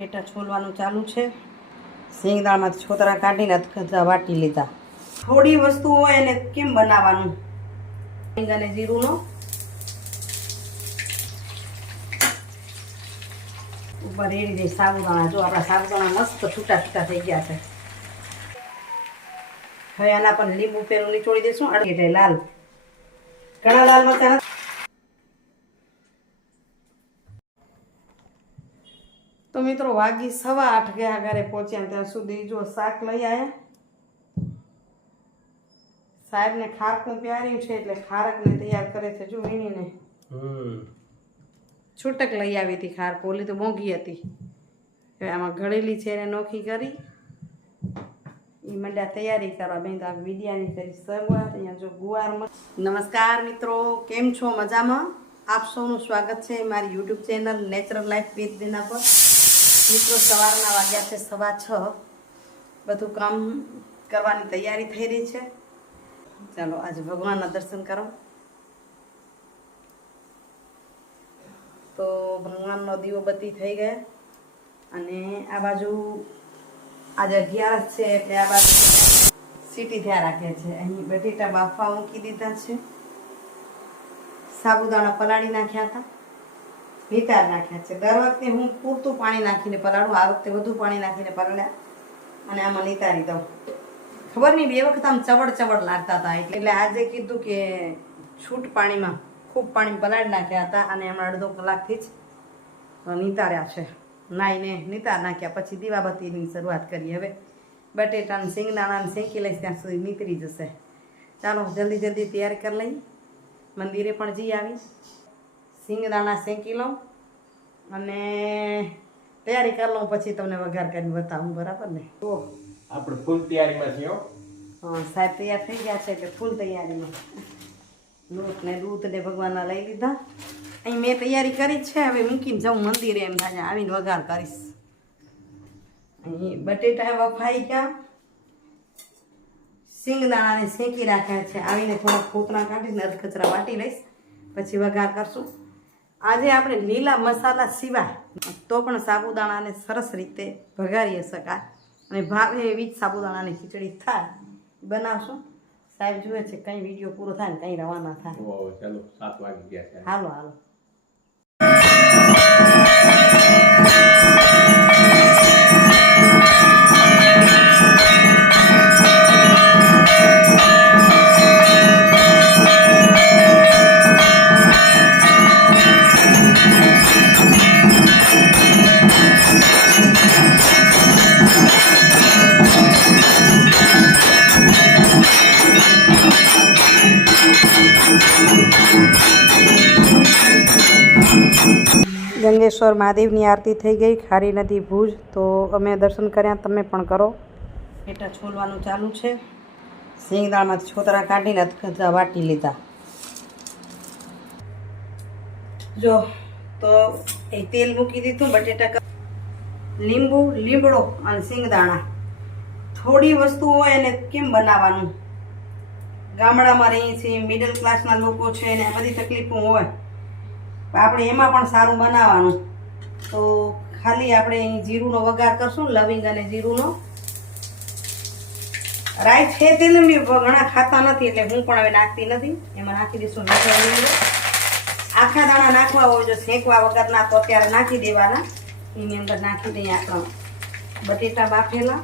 પેટા છોલવાનું ચાલુ છે. સિંગદાળમાંથી છોતરા કાઢીને વાટી લીધા. થોડી વસ્તુ હોય એને કેમ બનાવવાનું? હિંગ અને જીરુંનો ઉપર રેડી દઈ સાબુદાણા, જો આપણા સાબુદાણા મસ્ત છૂટા છૂટા થઈ ગયા છે. હવે આના પણ લીંબુ પેલું નીચોડી દઈશું. અડકી લાલ. ઘણા લાલ મરચાં નથી. તો મિત્રો વાગી સવા આઠ ગયા ઘરે પહોંચ્યા ત્યાં સુધી જો શાક લઈ આવ્યા સાહેબને ખારકું પ્યાર્યું છે એટલે ખારકને તૈયાર કરે છે જો વીણીને છૂટક લઈ આવી હતી ખારક પોલી તો મોંઘી હતી. હવે આમાં ઘડેલી છે એને નોખી કરી. એ મંડ્યા તૈયારી કરવા બેન તો આ વિડિયાની કરી શરૂઆત અહીંયા જો ગુવારમાં નમસ્કાર મિત્રો કેમ છો? મજામાં? આપ સૌનું સ્વાગત છે મારી YouTube channel natural life with Dina પર મિત્રો, સવારના વાગ્યા છે સવા છ. બધું કામ કરવાની તૈયારી થઈ રહી છે. ચાલો, આજે ભગવાનના દર્શન કરો. તો ભગવાનનો દીવો બત્તી થઈ ગયા. અને આ બાજુ આજે અગિયારસ છે એટલે આ બાજુ સીટી થયા રાખે છે. અહીં બટેટા બાફવા મૂકી દીધા છે. સાબુદાણા પલાળી નાખ્યા હતા. નિતાર નાખ્યા છે. દર વખતે હું પૂરતું પાણી નાખીને પલાળું, આ વખતે વધુ પાણી નાખીને પલાળ્યા અને આમાં નિતારી દઉં. ખબર નહીં, બે વખત આમ ચવડ ચવડ લાગતા હતા. એટલે આજે કીધું કે છૂટ પાણીમાં ખૂબ પાણી પલાળી નાખ્યા હતા અને હમણાં અડધો કલાકથી જ નિતાર્યા છે. નાઈને નિતાર નાખ્યા, પછી દીવાબત્તીની શરૂઆત કરી હવે. બટેટાને શિંગદાણાને શેકી લઈશ ત્યાં સુધી નીતરી જશે. ચાલો, જલ્દી જલ્દી તૈયાર કરી લઈ મંદિરે પણ જઈ આવી સિંગદાણા શેકી લઉં અને તૈયારી કરી લઉં પછી તમને વઘાર કરીને બતાવું બરાબર ને? તો આપણે ફૂલ તૈયારીમાં છીએ હો. સાહેબ તૈયાર થઈ ગયા છે એટલે ફૂલ તૈયારીમાં. લોટ ને દૂધ ને ભગવાનના લઈ લીધા. અહીં મેં તૈયારી કરી છે હવે મૂકીને જાઉં મંદિરે એમ થાય આવીને વઘાર કરીશ. અહીં બટેટા વફાઈ ગયા. સિંગદાણાને શેકી રાખ્યા છે. આવીને થોડાક કોતરા કાઢીને અધકચરા વાટી લઈશ. પછી વઘાર કરશું. આજે આપણે લીલા મસાલા સિવાય તો પણ સાબુદાણાને સરસ રીતે ભગાડી શકાય. અને ભાવે એવી જ સાબુદાણાની ખીચડી થાય. બનાવશું. સાહેબ જુએ છે કંઈ વીડિયો પૂરો થાય ને કંઈ રવાના થાય. ચાલો સાત વાગી ગયા હાલો હાલો. ગંગેશ્વર મહાદેવની આરતી થઈ ગઈ, ખારી નદી ભુજ. તો અમે દર્શન કર્યા, તમે પણ કરો. પેટા છોલવાનું ચાલુ છે. સિંગદાળમાંથી છોતરા કાઢીને વાટી લીધા. જો, તો એ તેલ મૂકી દીધું, બટેટા લીંબુ લીમડો અને સિંગદાણા થોડી વસ્તુ હોય એને કેમ બનાવવાનું? ગામડામાં રહીએ છીએ મિડલ ક્લાસના લોકો છે, એને બધી તકલીફો હોય. આપણે એમાં પણ સારું બનાવવાનું. તો ખાલી આપણે જીરુંનો વઘાર કરશું, લવિંગ અને જીરુંનો. રાઈ છે તેને ઘણા ખાતા નથી, એટલે હું પણ હવે નાખતી નથી. એમાં નાખી દઈશું આખા દાણા નાખવા હોય જો શેકવા વગર ના તો અત્યારે નાખી દેવાના. એની અંદર નાખી દઈએ આપણા. બટેટા બાફેલા.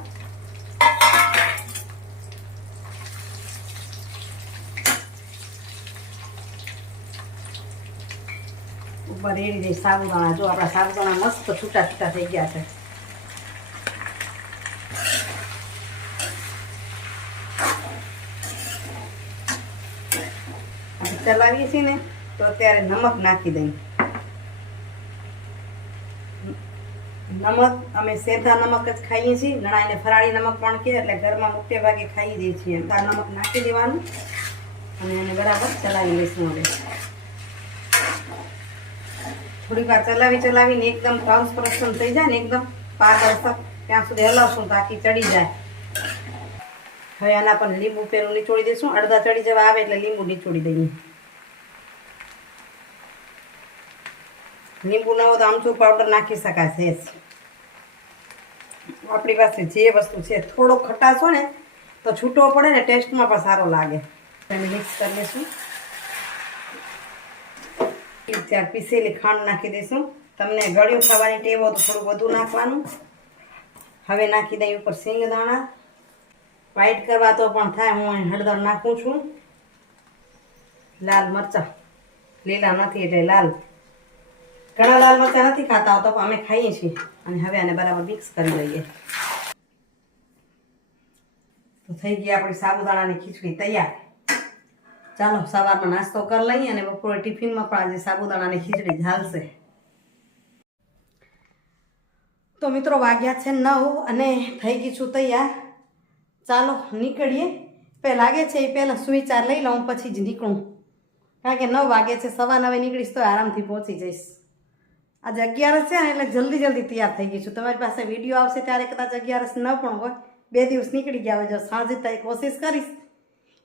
ઉપર રેડી દઈ સાબુદાણા, જો આપણા સાબુદાણા મસ્ત છૂટા છૂટા થઈ ગયા છે. ચલાવીએ છીએ ને, તો અત્યારે નમક નાખી દઈએ. નમક, અમે સેંધા નમક જ ખાઈએ છીએ. ઘણા એને ફરાળી નમક પણ કહે એટલે ઘરમાં મોટે ભાગે ખાઈ જઈએ છીએ. નમક નાખી દેવાનું. અને એને બરાબર ચલાવી લઈશું હવે. થોડીક ચલાવી ચલાવીને એકદમ ટ્રાન્સપરસન થઈ જાય ને એકદમ પારદર્શક ત્યાં સુધી હલાવશું તાકી ચડી જાય. હવે આના પર લીંબુ પેલું નીચોડી દઈશું. અડધા ચડી જવા આવે એટલે લીંબુ નીચોડી દઈએ. લીંબુ ન હોય તો આમચૂર પાવડર નાખી શકાય છે આપણી પાસે જે વસ્તુ છે, થોડો ખટાશ હોય ને તો છૂટો પડે ને ટેસ્ટમાં પણ સારો લાગે. મિક્સ કરી લઈશું. ત્યાર પીસેલી ખાંડ નાખી દઈશું. તમને ગળ્યું ખાવાની ટેવ તો થોડું વધુ નાખવાનું. હવે નાખી દઈ ઉપર દાણા. વ્હાઈટ કરવા તો પણ થાય, હું અહીં હળદર નાખું છું. લાલ મરચાં. લીલા નથી એટલે લાલ. ઘણા લાલ મરચાં નથી ખાતા તો અમે ખાઈએ છીએ. અને હવે આને બરાબર મિક્સ કરી લઈએ. તો થઈ ગઈ આપણી સાબુદાણાની ખીચડી તૈયાર. ચાલો સવારમાં નાસ્તો કરી લઈએ અને બપોરે ટિફિનમાં પણ આજે સાબુદાણાની ખીચડી ઝાલશે. તો મિત્રો, વાગ્યા છે નવ અને થઈ ગઈ છું તૈયાર. ચાલો, નીકળીએ. પહેલાં લાગે છે એ પહેલાં સુવિચાર લઈ લઉં, પછી જ નીકળું. કારણ કે નવ વાગે છે, સવા નવે નીકળીશ તો આરામથી પહોંચી જઈશ. આજે અગિયારસ છે એટલે જલ્દી જલ્દી તૈયાર થઈ ગઈ છું. તમારી પાસે વીડિયો આવશે ત્યારે કદાચ અગિયારસ ન પણ હોય. બે દિવસ નીકળી ગયા હોય, જો સાંજે કોશિશ કરીશ.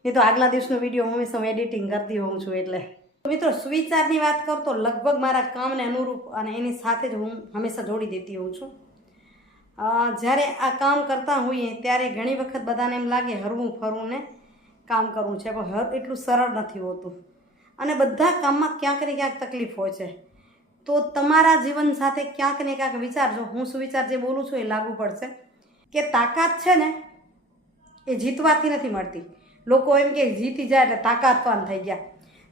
નહીં તો આગલા દિવસનો વીડિયો હંમેશા હું એડિટિંગ કરતી હોઉં છું એટલે. મિત્રો, સુવિચારની વાત કરું તો લગભગ મારા કામને અનુરૂપ અને એની સાથે જ હું હંમેશા જોડી દેતી હોઉં છું. જ્યારે આ કામ કરતા હોઈએ ત્યારે ઘણી વખત બધાને એમ લાગે હરવું ફરવું ને કામ કરવું છે, પણ હર એટલું સરળ નથી હોતું. અને બધા કામમાં ક્યાંક ને ક્યાંક તકલીફ હોય છે. તો તમારા જીવન સાથે ક્યાંક ને ક્યાંક વિચારજો હું સુવિચાર જે બોલું છું એ લાગુ પડશે. કે તાકાત છે ને એ જીતવાથી નથી મળતી. લોકો એમ કે જીતી જાય એટલે તાકાતવાન થઈ ગયા.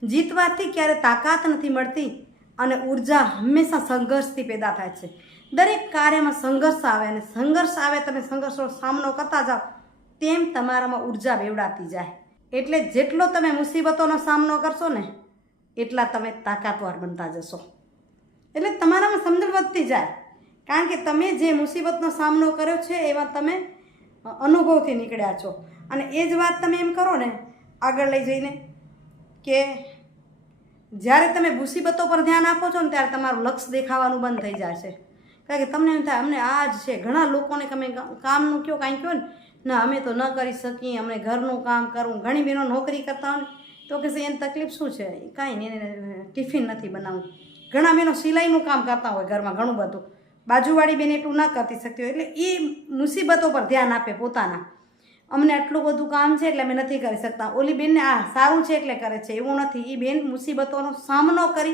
જીતવાથી ક્યારે તાકાત નથી મળતી અને ઊર્જા હંમેશા સંઘર્ષથી પેદા થાય છે. દરેક કાર્યમાં સંઘર્ષ આવે અને સંઘર્ષ આવે તમે સંઘર્ષનો સામનો કરતા જાઓ, તેમ તમારામાં ઊર્જા બેવડાતી જાય. એટલે જેટલો તમે મુસીબતોનો સામનો કરશો ને, એટલા તમે તાકાતવાર બનતા જશો. એટલે તમારામાં સમજણ વધતી જાય. કારણ કે તમે જે મુસીબતનો સામનો કર્યો છે, એમાં તમે અનુભવથી નીકળ્યા છો. અને એ જ વાત તમે એમ કરો ને, આગળ લઈ જઈને, કે જ્યારે તમે મુસીબતો પર ધ્યાન આપો છો ને ત્યારે તમારું લક્ષ્ય દેખાવાનું બંધ થઈ જાય છે કારણ કે તમને એમ થાય, અમને આ જ છે. ઘણા લોકોને તમે કામનું કયો કાંઈ કહો ને, ના, અમે તો ન કરી શકીએ, અમને ઘરનું કામ કરવું. ઘણી બહેનો નોકરી કરતા હોય ને, તો કે એની તકલીફ શું છે? કાંઈ નહીં ટિફિન નથી બનાવવું. ઘણા બહેનો સિલાઈનું કામ કરતા હોય ઘરમાં ઘણું બધું. બાજુવાળી બેન એટલું ન કરતી શકતી હોય. એટલે એ મુસીબતો પર ધ્યાન આપે પોતાના. અમને આટલું બધું કામ છે એટલે અમે નથી કરી શકતા. ઓલી બેનને આ સારું છે એટલે કરે છે. એવું નથી. એ બેન મુસીબતોનો સામનો કરી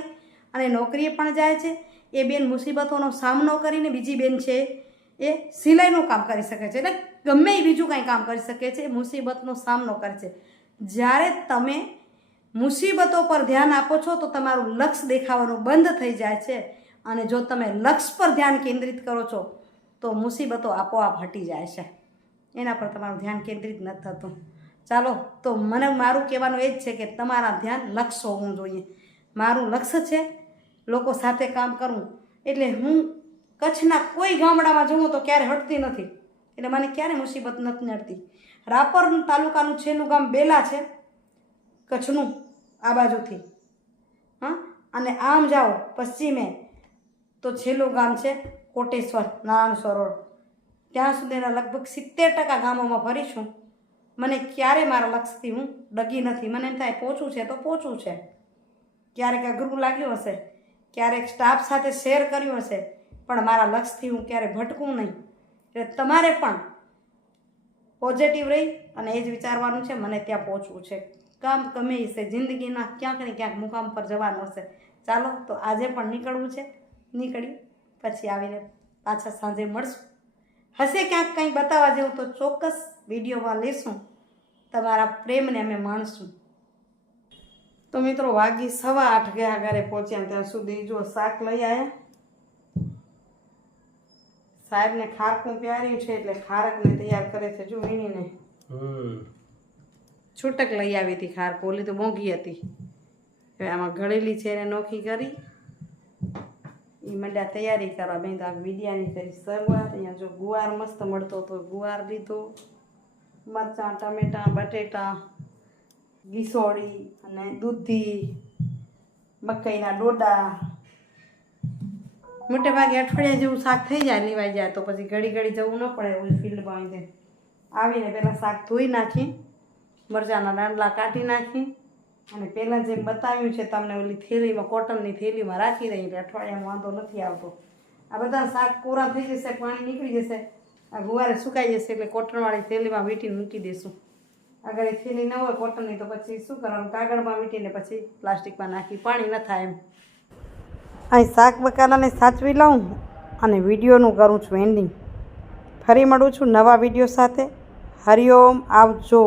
અને નોકરીએ પણ જાય છે. એ બેન મુસીબતોનો સામનો કરીને બીજી બેન છે એ સિલાઈનું કામ કરી શકે છે. એટલે ગમે એ બીજું કાંઈ કામ કરી શકે છે મુસીબતનો સામનો કરે છે. જ્યારે તમે મુસીબતો પર ધ્યાન આપો છો, તો તમારું લક્ષ્ય દેખાવાનું બંધ થઈ જાય છે. અને જો તમે લક્ષ્ય પર ધ્યાન કેન્દ્રિત કરો છો, તો મુસીબતો આપોઆપ હટી જાય છે. એના પર તમારું ધ્યાન કેન્દ્રિત નથી થતું. ચાલો, તો મને મારું કહેવાનું એ જ છે કે તમારા ધ્યાન લક્ષ્ય હોવું જોઈએ. મારું લક્ષ્ય છે લોકો સાથે કામ કરવું. એટલે હું કચ્છના કોઈ ગામડામાં જઉં તો ક્યારે હટતી નથી. એટલે મને ક્યારે મુસીબત નથી નડતી. રાપર તાલુકાનું છેલ્લું ગામ બેલા છે, કચ્છનું, આ બાજુથી. હા? અને આમ જાઓ પશ્ચિમે તો છેલ્લું ગામ છે કોટેશ્વર, નારાયણ સરોવર. ત્યાં સુધીના લગભગ સિત્તેર ટકા ગામોમાં ફરી છું. મને ક્યારે મારા લક્ષ્યથી હું ડગી નથી? મને એમ થાય પહોંચવું છે તો પહોંચવું છે. ક્યારેક અઘરું લાગ્યું હશે, ક્યારેક સ્ટાફ સાથે શેર કર્યું હશે, પણ મારા લક્ષ્યથી હું ક્યારે ભટકું નહીં. એટલે તમારે પણ પોઝિટિવ રહી અને એ જ વિચારવાનું છે, મને ત્યાં પહોંચવું છે. કામ ગમે એ જિંદગીના ક્યાંક ને ક્યાંક મુકામ પર જવાનું હશે. ચાલો, તો આજે પણ નીકળવું છે. નીકળી પછી આવીને પાછા સાંજે મળશું. હશે ક્યાંક કંઈ બતાવવા જેવું તો ચોક્કસ વિડીયોમાં લેશું. તમારા પ્રેમને અમે માણશું. તો મિત્રો વાગી સવા આઠ ગયા ઘરે પહોંચ્યા ત્યાં સુધી જો શાક લઈ આવ્યા સાહેબને ખારકું પ્યાર્યું છે એટલે ખારકને તૈયાર કરે છે. જો વીણીને હમ. છૂટક લઈ આવી હતી ખારક. ઓલી તો મોંઘી હતી. હવે આમાં ગળેલી છે એને નોખી કરી. એ મંડ્યા તૈયારી કરવા બેન તો આ મીડિયાની કરી શરૂઆત. અહીંયા જો ગુવાર મસ્ત મળતો હતો. ગુવાર લીધો. મરચાં, ટમેટાં, બટેટા, ગીસોળી અને દૂધી, મકાઈના ડોડા. મોટે ભાગે અઠવાડિયા જેવું શાક થઈ જાય લેવાઈ જાય, તો પછી ઘડી ઘડી જવું ન પડે એવું ફિલ્ડમાં. આવીને પહેલાં શાક ધોઈ નાખી, મરચાંના દાંડલા કાઢી નાખી અને પહેલાં જેમ બતાવ્યું છે, તમને ઓલી થેલીમાં, કોટનની થેલીમાં રાખી દઈએ એટલે અઠવાડિયામાં વાંધો નથી આવતો. આ બધા શાક કોરા થઈ જશે, પાણી નીકળી જશે. આ ગુવારે સુકાઈ જશે એટલે કોટનવાળી થેલીમાં વીંટીને મૂકી દઈશું આગળ એ થેલી ન હોય કોટનની, તો પછી શું કરવાનું? કાગળમાં વીંટીને પછી પ્લાસ્ટિકમાં નાખી, પાણી ન થાય એમ. અહીં શાક બકાલાને સાચવી લઉં અને વિડીયોનું કરું છું એન્ડિંગ ફરી મળું છું નવા વીડિયો સાથે. હરિઓમ આવજો.